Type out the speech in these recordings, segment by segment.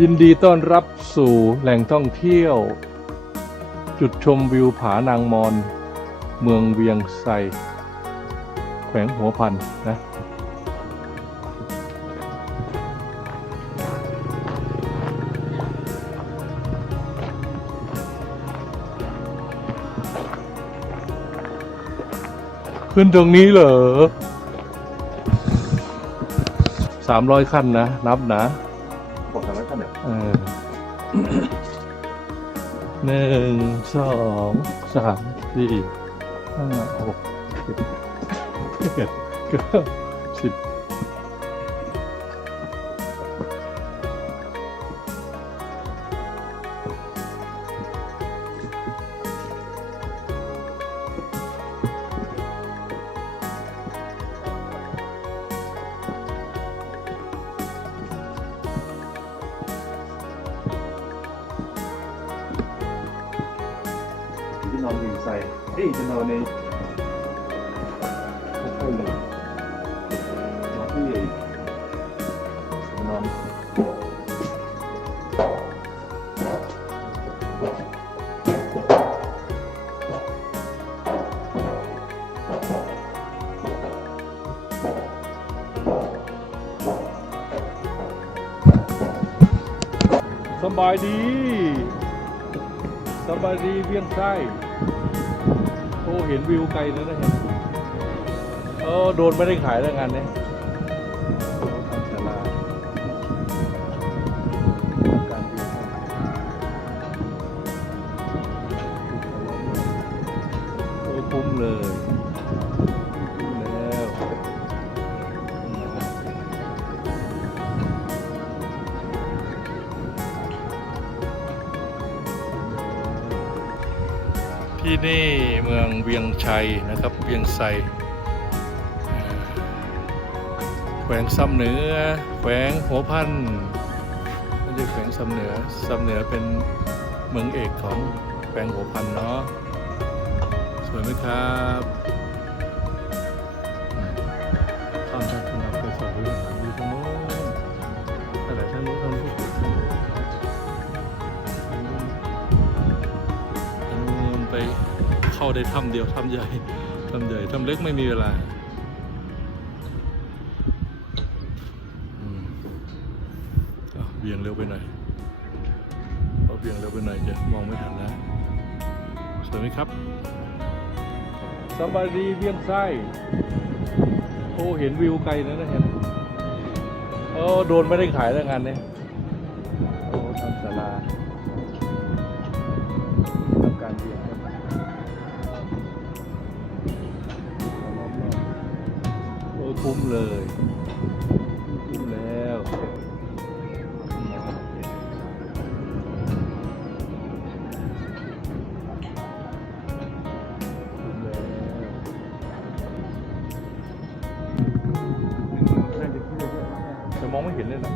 ยินดีต้อนรับสู่แหล่งท่องเที่ยวจุดชมวิวผานางมอนเมืองเวียงไซแขวงหัวพันนะขึ้นตรงนี้เหรอ300 ขั้นนะนับนะผมทำไม่ทันเนี่ย1 2 3 4 5 6 7 8 9 10ที่นอนวิวไซจะนอนในห้องเลยนอนที่นอนสบายดีเวียงไส้โอ้เห็นวิวไกลแล้วนะเห็นโดนไม่ได้ขายแล้วงานนี้ทำศาลาการวิวคุ้มเลยคุ้มแล้วที่นี่เมืองเวียงชัยนะครับเวียงไซแขวงซ้ำเหนือแขวงหัวพันไม่ใช่แขวงซ้ำเหนือเป็นเมืองเอกของแขวงหัวพันเนาะสวยไหมครับข้ามทางถนนไปสวยอยู่ทางโน้นอะไรทางโน้นทางนู้นไปเข้าได้ถ้ำเดียวถ้ำใหญ่ถ้ำเล็กไม่มีเวลาเบี่ยงเร็วไปหน่อยเบี่ยงเร็วไปหน่อยจะมองไม่ทันนะสวยไหมครับสบายดีเวียงไส้โอ้เห็นวิวไกลนะเห็นโดนไม่ได้ขายแล้วงานนี้ทำศาลาทำการเบี่ยงคุ้มเลยคุ้มแล้วจะมองไม่เห็นเลยนะ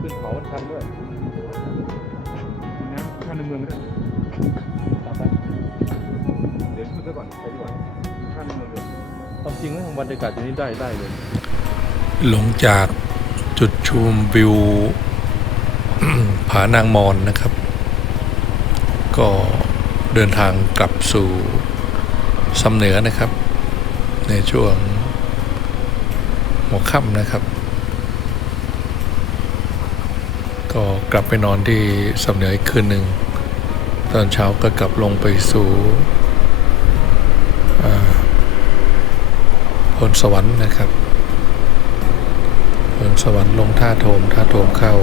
ขึ้นเขามันชันด้วยนะข้างในเมืองก็ได้ เดี๋ยวขึ้นไปก่อนไปดีกว่าข้างในเมืองเลยความจริงนะบรรยากาศที่นี้ได้เลยลงจากจุดชมวิว ผานางมอนนะครับก็เดินทางกลับสู่ซ้ำเหนือนะครับในช่วงหัวค่ำนะครับก็กลับไปนอนที่ซ้ำเหนืออีกคืนหนึ่งตอนเช้าก็กลับลงไปสู่พลสวรรค์นะครับพลสวรรค์ลงท่าโถมเข้า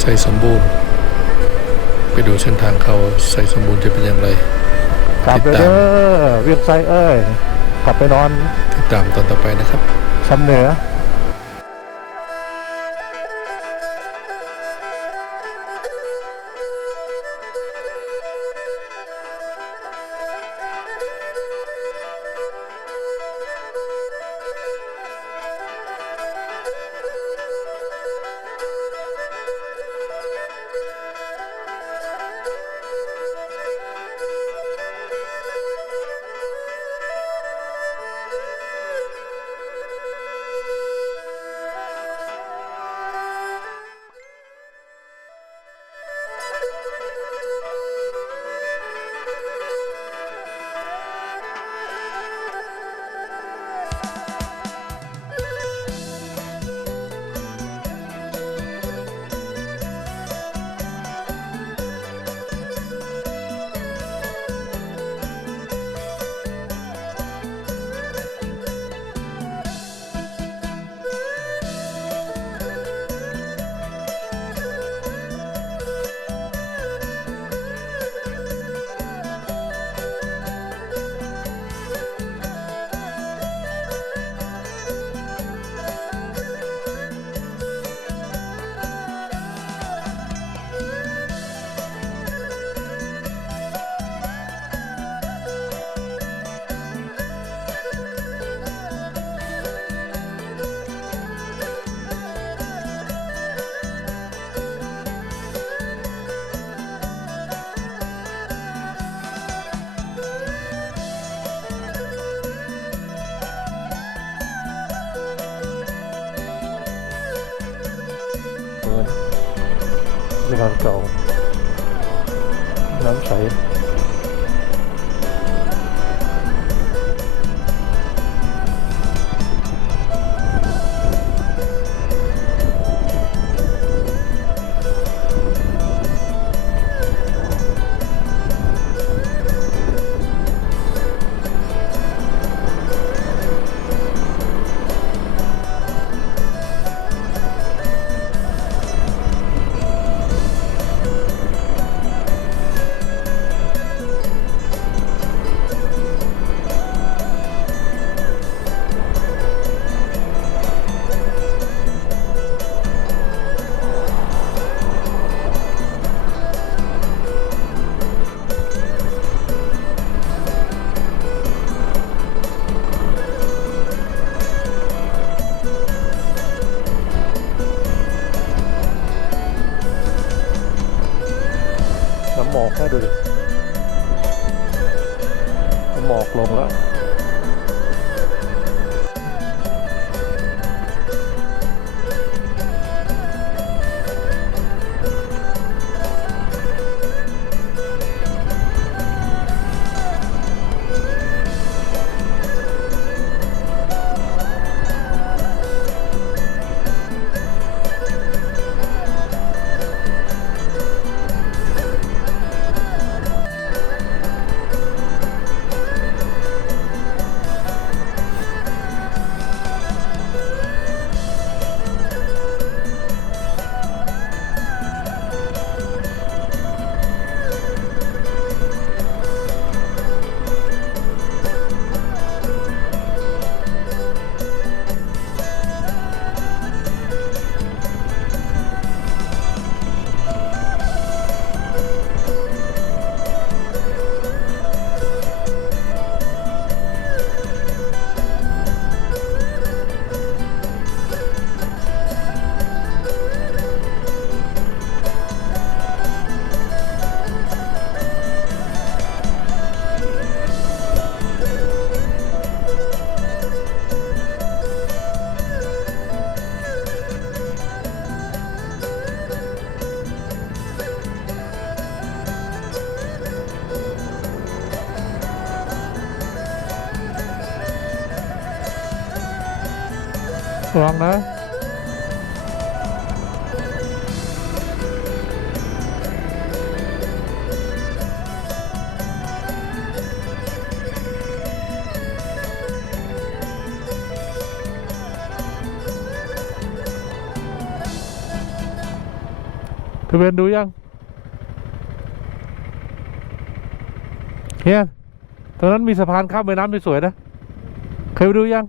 ไซสมบูรณ์ไปดูเส้นทางเข้าไซสมบูรณ์จะเป็นอย่างไรกลับไปเด้อเวียงไซกลับไปนอนติดตามตอนต่อไปนะครับซ้ำเหนือ ตรงนั้นสะพานเก่าน้ำใสน้ำหมอกให้ดูดิน้ำหมอกลงแล้ว ระวังนะพี่เบนดูยังเฮียตรงนั้นมีสะพานข้ามแม่น้ำสวยๆนะเคยไปดูยัง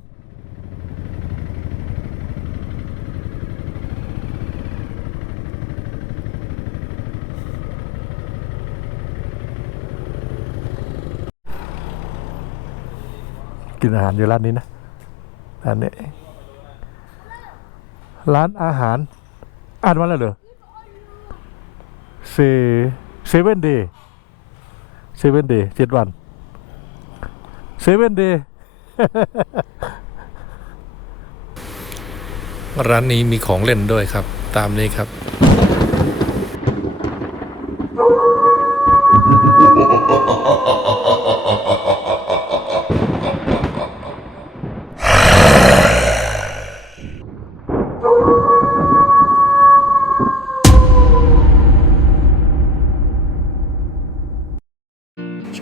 กินอาหารอยู่ร้านนี้นะร้านนี้ร้านอาหารอ่านว่าอะไรเหรอเซเว่นเดย์7 วัน7 day ร้านนี้มีของเล่นด้วยครับตามนี้ครับ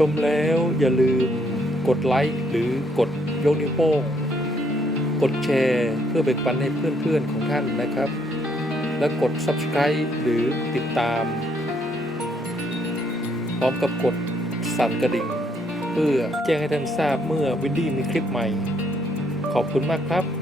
ชมแล้วอย่าลืมกดไลค์หรือกดยกนิ้วโป้งกดแชร์เพื่อแบ่งปันให้เพื่อนๆของท่านนะครับ และกด Subscribe หรือติดตามพร้อมกับกดสั่นกระดิ่งเพื่อแจ้งให้ท่านทราบเมื่อวินดี้มีคลิปใหม่ขอบคุณมากครับ